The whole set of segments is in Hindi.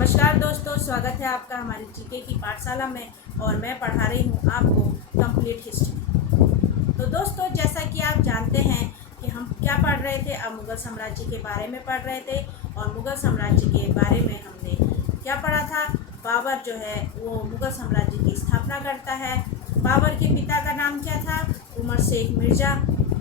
नमस्कार दोस्तों, स्वागत है आपका हमारी जीके की पाठशाला में और मैं पढ़ा रही हूँ आपको कंप्लीट हिस्ट्री। तो दोस्तों, जैसा कि आप जानते हैं कि हम क्या पढ़ रहे थे, अब मुग़ल साम्राज्य के बारे में पढ़ रहे थे। और मुग़ल साम्राज्य के बारे में हमने क्या पढ़ा था, बाबर जो है वो मुग़ल साम्राज्य की स्थापना करता है। बाबर के पिता का नाम क्या था? उमर शेख मिर्ज़ा,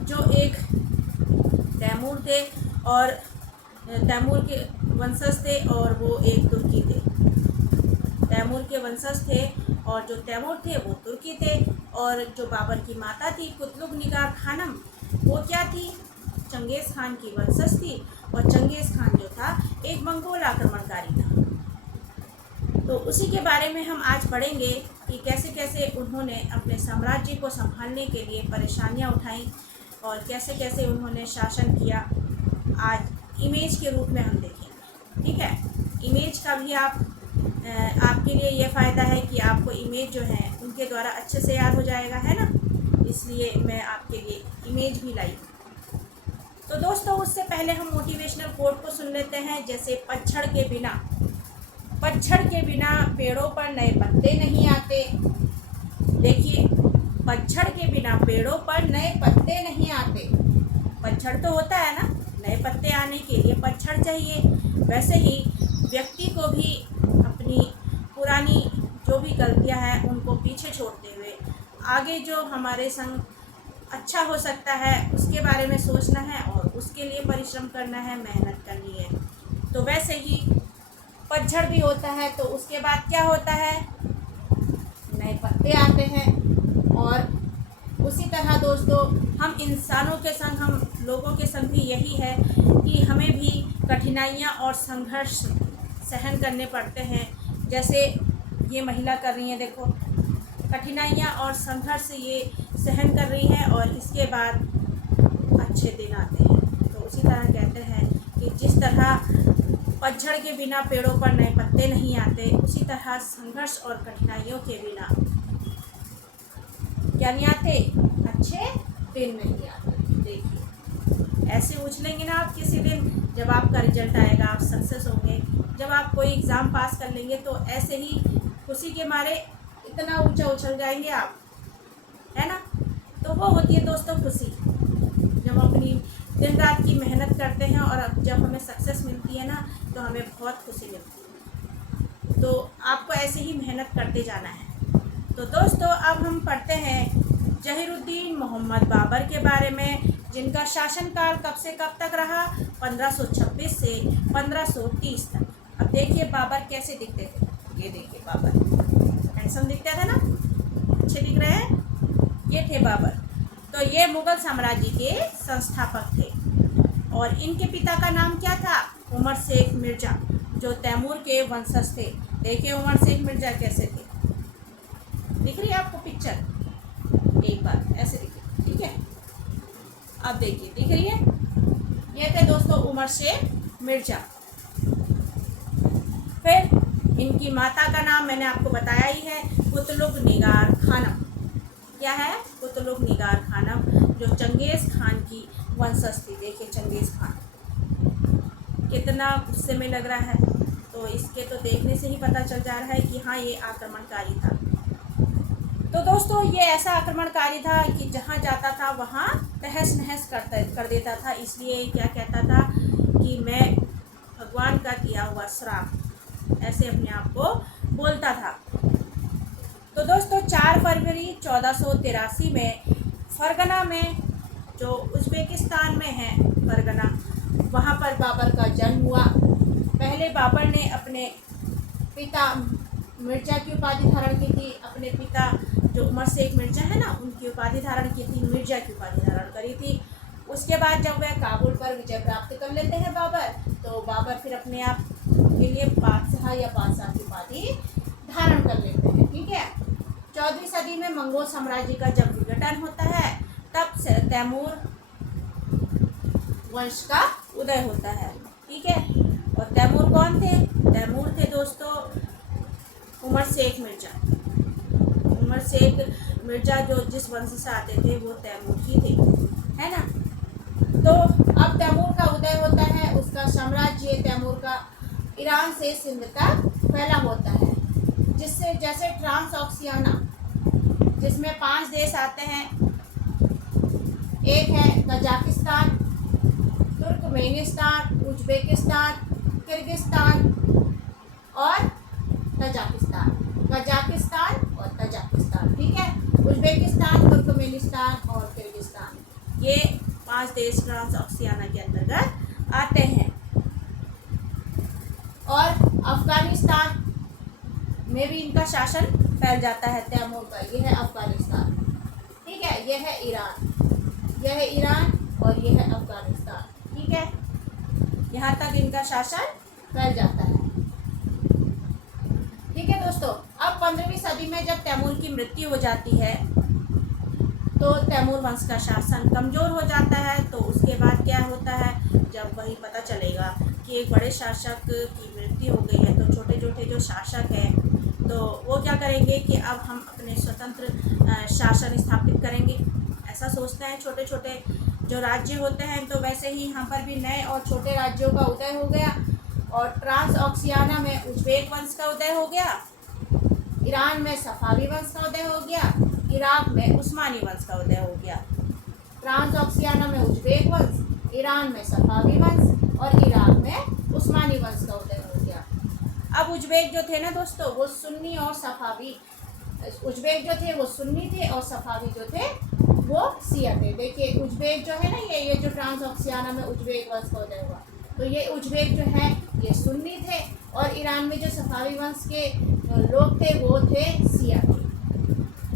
जो एक तैमूर थे और तैमूर के वंशज थे और वो एक तुर्की थे। तैमूर के वंशज थे और जो तैमूर थे वो तुर्की थे। और जो बाबर की माता थी कुतुब निगार खानम, वो क्या थी? चंगेज़ खान की वंशज थी। और चंगेज़ खान जो था एक मंगोल आक्रमणकारी था। तो उसी के बारे में हम आज पढ़ेंगे कि कैसे कैसे उन्होंने अपने साम्राज्य को संभालने के लिए परेशानियां उठाई और कैसे कैसे उन्होंने शासन किया। आज इमेज के रूप में हम देखेंगे, ठीक है। इमेज का भी आपके लिए ये फ़ायदा है कि आपको इमेज जो है उनके द्वारा अच्छे से याद हो जाएगा, है ना। इसलिए मैं आपके लिए इमेज भी लाई हूँ। तो दोस्तों, उससे पहले हम मोटिवेशनल कोट को सुन लेते हैं। जैसे पतझड़ के बिना पेड़ों पर नए पत्ते नहीं आते। देखिए, पतझड़ के बिना पेड़ों पर नए पत्ते नहीं आते। पतझड़ तो होता है ना, नए पत्ते आने के लिए पतझड़ चाहिए। वैसे ही व्यक्ति को भी अपनी पुरानी जो भी गलतियां हैं उनको पीछे छोड़ते हुए आगे जो हमारे संग अच्छा हो सकता है उसके बारे में सोचना है और उसके लिए परिश्रम करना है, मेहनत करनी है। तो वैसे ही पतझड़ भी होता है तो उसके बाद क्या होता है? नए पत्ते आते हैं। और उसी तरह दोस्तों, हम इंसानों के संग, हम लोगों के संग भी यही है कि हमें भी कठिनाइयाँ और संघर्ष सहन करने पड़ते हैं। जैसे ये महिला कर रही है, देखो, कठिनाइयाँ और संघर्ष ये सहन कर रही है और इसके बाद अच्छे दिन आते हैं। तो उसी तरह कहते हैं कि जिस तरह पतझड़ के बिना पेड़ों पर नए पत्ते नहीं आते, उसी तरह संघर्ष और कठिनाइयों के बिना क्या नहीं आते? अच्छे दिन नहीं आते। देखिए, ऐसे उछलेंगे ना आप किसी दिन, जब आपका रिजल्ट आएगा, आप सक्सेस होंगे, जब आप कोई एग्ज़ाम पास कर लेंगे तो ऐसे ही खुशी के मारे इतना ऊंचा उछल जाएंगे आप, है ना। तो वो होती है दोस्तों खुशी, जब अपनी दिन रात की मेहनत करते हैं और अब जब हमें सक्सेस मिलती है ना तो हमें बहुत खुशी मिलती है। तो आपको ऐसे ही मेहनत करते जाना है। तो दोस्तों, अब हम पढ़ते हैं जहीरुद्दीन मोहम्मद बाबर के बारे में, जिनका शासनकाल कब से कब तक रहा? 1526 से 1530 तक। अब देखिए बाबर कैसे दिखते थे। ये देखिए, बाबर हैंडसम दिखता था ना, अच्छे दिख रहे हैं, ये थे बाबर। तो ये मुग़ल साम्राज्य के संस्थापक थे और इनके पिता का नाम क्या था? उमर शेख मिर्ज़ा, जो तैमूर के वंशज थे। देखिए उमर शेख मिर्ज़ा कैसे थे, दिख रही है आपको पिक्चर? एक बार ऐसे देखिए, ठीक है। अब देखिए, दिख रही है? ये थे दोस्तों उमर शेख मिर्ज़ा। फिर इनकी माता का नाम मैंने आपको बताया ही है, कुतुब निगार खानम। क्या है? कुतुब निगार खानम, जो चंगेज़ खान की वंशज थी। देखिए चंगेज़ खान कितना गुस्से में लग रहा है, तो इसके तो देखने से ही पता चल जा रहा है कि हाँ, ये आक्रमणकारी था। तो दोस्तों, ये ऐसा आक्रमणकारी था कि जहाँ जाता था वहाँ तहस नहस कर देता था। इसलिए क्या कहता था कि मैं भगवान का दिया हुआ श्राप, ऐसे अपने आप को बोलता था। तो दोस्तों, 4 फरवरी 1483 में फरगना में, जो उज़्बेकिस्तान में है फरगना, वहाँ पर बाबर का जन्म हुआ। पहले बाबर ने अपने पिता मिर्ज़ा की उपाधि धारण की थी। अपने पिता जो उमर शेख मिर्ज़ा है ना, उनकी उपाधि धारण की थी, मिर्ज़ा की उपाधि धारण करी थी। उसके बाद जब वह काबुल पर विजय प्राप्त कर लेते हैं बाबर, तो बाबर फिर अपने आप के लिए बादशाह या बादशाह की उपाधि धारण कर लेते हैं, ठीक है। 14वीं सदी में मंगोल साम्राज्य का जब विघटन होता है, तब से तैमूर वंश का उदय होता है, ठीक है। और तैमूर कौन थे? तैमूर थे दोस्तों उमर शेख मिर्ज़ा। उमर शेख मिर्ज़ा जो जिस वंश से आते थे वो तैमूर ही थे, है ना। तो अब तैमूर का उदय होता है, उसका साम्राज्य तैमूर का ईरान से सिंध तक फैला होता है, जिससे जैसे ट्रांसऑक्सियाना, जिसमें 5 देश आते हैं। एक है कजाकिस्तान, तुर्कमेनिस्तान, उज्बेकिस्तान, किर्गिस्तान और तजाकिस्तान। कजाकिस्तान और तजाकिस्तान, ठीक है। उज्बेकिस्तान, तुर्कमेनिस्तान और किर्गिस्तान, ये 5 देश ट्रांसऑक्सियाना के अंतर्गत आते हैं। और अफगानिस्तान में भी इनका शासन फैल जाता है तैमूर का। यह है अफगानिस्तान, ठीक है। यह है ईरान, यह है ईरान और यह है अफगानिस्तान, ठीक है। यहाँ तक इनका शासन फैल जाता है, ठीक है दोस्तों। अब 15वीं सदी में जब तैमूर की मृत्यु हो जाती है तो तैमूर वंश का शासन कमज़ोर हो जाता है। तो उसके बाद क्या होता है, जब वही पता चलेगा कि एक बड़े शासक की मृत्यु हो गई है, तो छोटे छोटे जो शासक हैं तो वो क्या करेंगे कि अब हम अपने स्वतंत्र शासन स्थापित करेंगे, ऐसा सोचते हैं। छोटे छोटे जो राज्य होते हैं, तो वैसे ही यहाँ पर भी नए और छोटे राज्यों का उदय हो गया। और ट्रांसऑक्सियाना में उज्बेक वंश का उदय हो गया, ईरान में सफावी वंश का उदय हो गया, इराक में उस्मानी वंश का उदय हो गया। ट्रांसऑक्सियाना में उज्बेक वंश, ईरान में सफावी वंश और इराक में उस्मानी वंश का उदय हो गया। अब उज्बेक जो थे ना दोस्तों, वो सुन्नी और सफावी, उज्बेक जो थे वो सुन्नी थे और सफावी जो थे वो शिया थे। देखिए उज्बेक जो है ना, ये जो ट्रांसऑक्सियाना में उज्बेक वंश का उदय हुआ, तो ये उज्बेक जो है ये सुन्नी थे और ईरान में जो सफावी वंश के लोग थे वो थे शिया थे।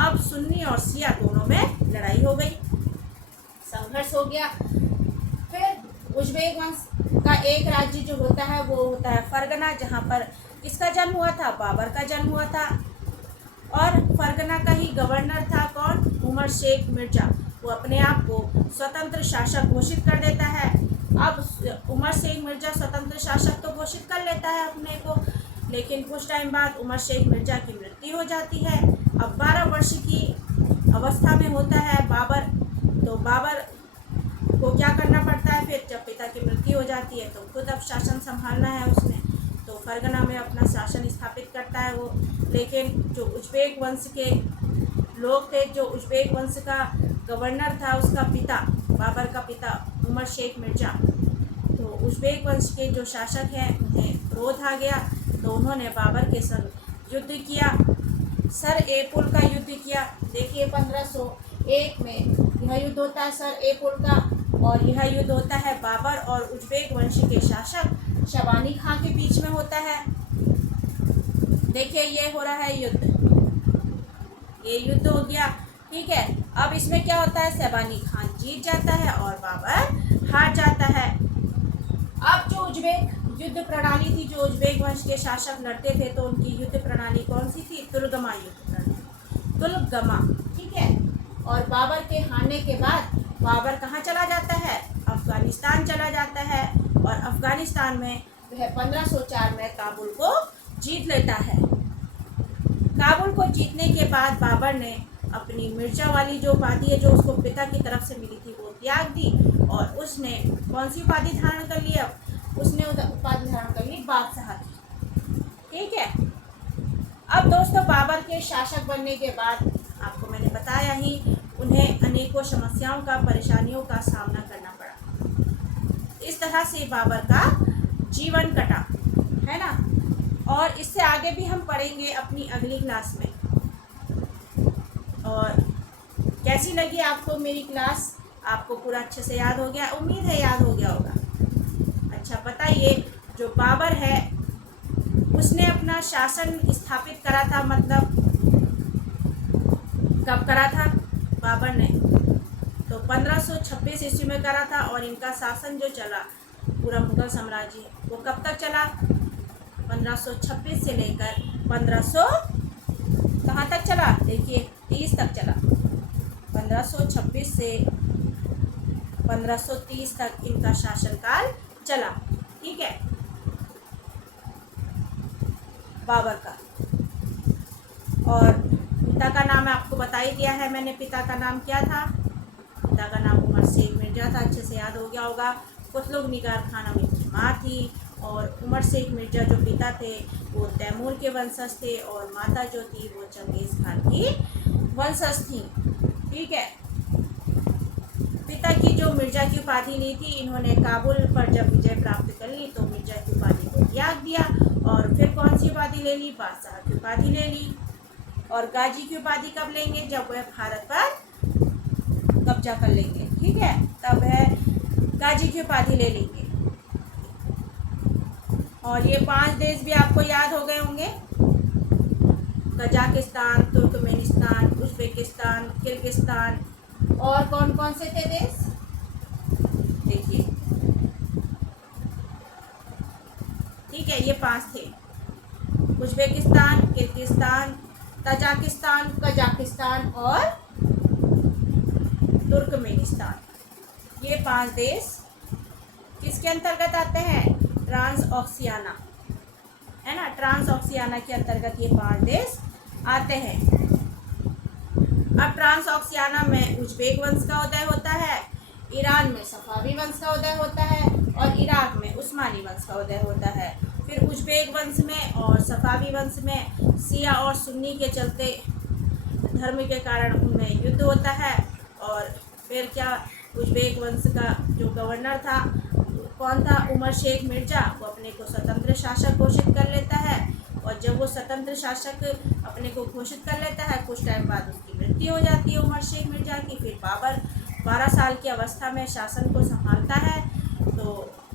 अब सुन्नी और शिया दोनों में लड़ाई हो गई, संघर्ष हो गया। फिर उज्बेक वंश का एक राज्य जो होता है वो होता है फरगना, जहाँ पर किसका जन्म हुआ था, बाबर का जन्म हुआ था। और फरगना का ही गवर्नर था कौन, उमर शेख मिर्जा। वो अपने आप को स्वतंत्र शासक घोषित कर देता है। अब उमर शेख मिर्जा स्वतंत्र शासक तो घोषित कर लेता है अपने को, लेकिन कुछ टाइम बाद उमर शेख मिर्जा की मृत्यु हो जाती है। अब 12 वर्ष की अवस्था में होता है बाबर, तो बाबर को क्या करना पड़ता है फिर, जब पिता की मृत्यु हो जाती है तो खुद अब शासन संभालना है उसने, तो फरगना में अपना शासन स्थापित करता है वो। लेकिन जो उज्बेक वंश के लोग थे, जो उज्बेक वंश का गवर्नर था, उसका पिता, बाबर का पिता उमर शेख मिर्जा, तो उज्बेक वंश के जो शासक हैं उन्हें क्रोध आ गया, तो उन्होंने बाबर के संग युद्ध किया, सर ए पुल का युद्ध किया। देखिए 1501 में यह युद्ध होता है सर ए पुल का, और यह युद्ध होता है बाबर और उज्बेक वंश के शासक शबानी खां के बीच में होता है। देखिए ये हो रहा है युद्ध, ये युद्ध हो गया, ठीक है। अब इसमें क्या होता है, शबानी खान जीत जाता है और बाबर हार जाता है। अब जो उज्बेक युद्ध प्रणाली थी, जो उज्बेक वंश के शासक लड़ते थे, तो उनकी युद्ध प्रणाली कौन सी थी, तुलगमा युद्ध प्रणाली, तुलगमा, ठीक है। और बाबर के हारने के बाद बाबर कहाँ चला जाता है, अफगानिस्तान चला जाता है, और अफगानिस्तान में वह 1504 में काबुल को जीत लेता है। काबुल को जीतने के बाद बाबर ने अपनी मिर्जा वाली जो उपाधि है, जो उसको पिता की तरफ से मिली थी, वो त्याग दी, और उसने कौन सी उपाधि धारण कर ली, अब उसने उपाधि धारण कर ली बादशाह की, ठीक है। अब दोस्तों बाबर के शासक बनने के बाद आपको मैंने बताया ही, उन्हें अनेकों समस्याओं का, परेशानियों का सामना करना पड़ा। इस तरह से बाबर का जीवन कटा, है ना। और इससे आगे भी हम पढ़ेंगे अपनी अगली क्लास में। और कैसी लगी आपको मेरी क्लास, आपको पूरा अच्छे से याद हो गया, उम्मीद है याद हो गया होगा। अच्छा बताइए, जो बाबर है उसने अपना शासन स्थापित करा था, मतलब कब करा था बाबर ने, तो 1526 ईस्वी में करा था। और इनका शासन जो चला पूरा मुगल साम्राज्य, वो कब तक चला, 1526 से लेकर 1500 कहाँ तक चला, देखिए 30 तक चला। 1526 से 1530 तक इनका शासनकाल चला, ठीक है, बाबर का। और पिता का नाम आपको बता ही दिया है मैंने, पिता का नाम क्या था, पिता का नाम उमर शेख मिर्जा था, अच्छे से याद हो गया होगा। कुतलुग निगार खानम इनकी माँ थी, और उमर शेख मिर्ज़ा जो पिता थे वो तैमूर के वंशज थे और माता जो थी वो चंगेज़ खान की वंशज थी। ठीक है। पिता की जो मिर्ज़ा की उपाधि ली थी, इन्होंने काबुल पर जब विजय प्राप्त कर ली तो मिर्ज़ा की उपाधि को त्याग दिया और फिर कौन सी उपाधि ले ली? बादशाह की उपाधि ले ली। और गाजी की उपाधि कब लेंगे? जब वह भारत पर कब्जा कर लेंगे। ठीक है, तब वह गाजी की उपाधि ले लेंगे। और ये 5 देश भी आपको याद हो गए होंगे, कजाकिस्तान, तुर्कमेनिस्तान, उज़्बेकिस्तान, किर्गिस्तान। और कौन कौन से थे देश? देखिए, ठीक है, ये 5 थे, उज़्बेकिस्तान, किर्गिस्तान, तजाकिस्तान, कजाकिस्तान और तुर्कमेनिस्तान। ये 5 देश किसके अंतर्गत आते हैं? ट्रांस ऑक्सियाना, है ना, ट्रांस ऑक्सियाना के अंतर्गत ये 5 देश आते हैं। अब ट्रांस ऑक्सियाना में उज़्बेक वंश का उदय होता है, ईरान में सफ़ावी वंश का उदय होता है और इराक में उस्मानी वंश का उदय होता है। फिर उज़्बेक वंश में और सफ़ावी वंश में शिया और सुन्नी के चलते धर्म के कारण उनमें युद्ध होता है। और फिर क्या, उज़्बेक वंश का जो गवर्नर था कौन था? उमर शेख मिर्ज़ा, वो अपने को स्वतंत्र शासक घोषित कर लेता है। और जब वो स्वतंत्र शासक अपने को घोषित कर लेता है, कुछ टाइम बाद उसकी मृत्यु हो जाती है उमर शेख मिर्ज़ा की। फिर बाबर 12 साल की अवस्था में शासन को संभालता है। तो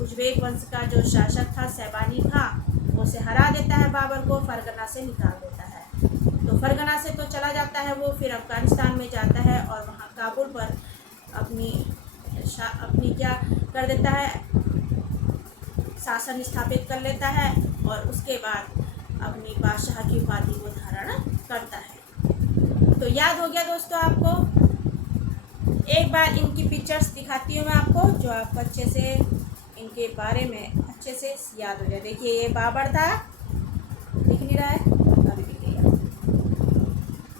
उज़्बेक वंश का जो शासक था सैबानी था, वो उसे हरा देता है, बाबर को फरगना से निकाल देता है। तो फरगना से तो चला जाता है वो, फिर अफ़गानिस्तान में जाता है और वहाँ काबुल पर अपनी क्या कर देता है? शासन स्थापित कर लेता है और उसके बाद अपनी बादशाह की उपाधि को धारण करता है। तो याद हो गया दोस्तों आपको? एक बार इनकी पिक्चर्स दिखाती हूँ मैं आपको, जो आपको अच्छे से इनके बारे में अच्छे से याद हो जाए। देखिए, ये बाबर था, दिख नहीं रहा है? अभी दिख गया।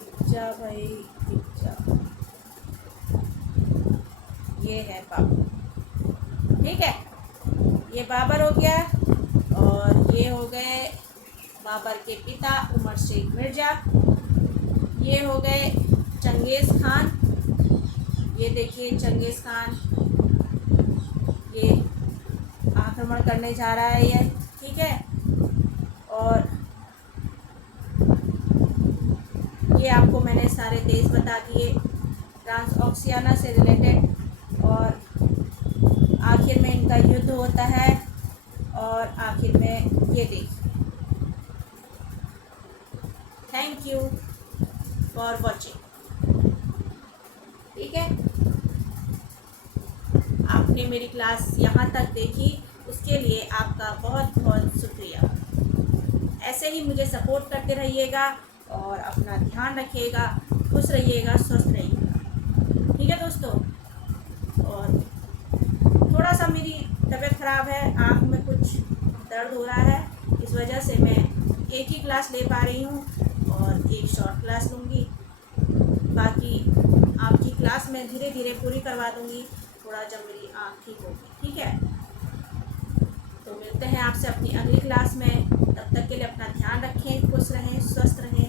पिक्चर भाई, पिक्चर, ये है बाबर। ठीक है, ये बाबर हो गया और ये हो गए बाबर के पिता उमर शेख मिर्ज़ा। ये हो गए चंगेज़ खान, ये देखिए चंगेज़ खान, ये आक्रमण करने जा रहा है ये। ठीक है, और ये आपको मैंने सारे देश बता दिए ट्रांस ऑक्सियाना से रिलेटेड। और आखिर में इनका युद्ध होता है और आखिर में ये देखिए। Thank you for watching. ठीक है, आपने मेरी क्लास यहाँ तक देखी, उसके लिए आपका बहुत बहुत शुक्रिया। ऐसे ही मुझे सपोर्ट करते रहिएगा और अपना ध्यान रखिएगा, खुश रहिएगा, स्वस्थ रहिएगा। ठीक है दोस्तों, और थोड़ा सा मेरी तबीयत ख़राब है, आँख में कुछ दर्द हो रहा है, इस वजह से मैं एक ही क्लास ले पा रही हूँ और एक शॉर्ट क्लास लूँगी। बाकी आपकी क्लास मैं धीरे धीरे पूरी करवा दूँगी, थोड़ा जब मेरी आँख ठीक होगी। ठीक है, तो मिलते हैं आपसे अपनी अगली क्लास में। तब तक के लिए अपना ध्यान रखें, खुश रहें, स्वस्थ रहें।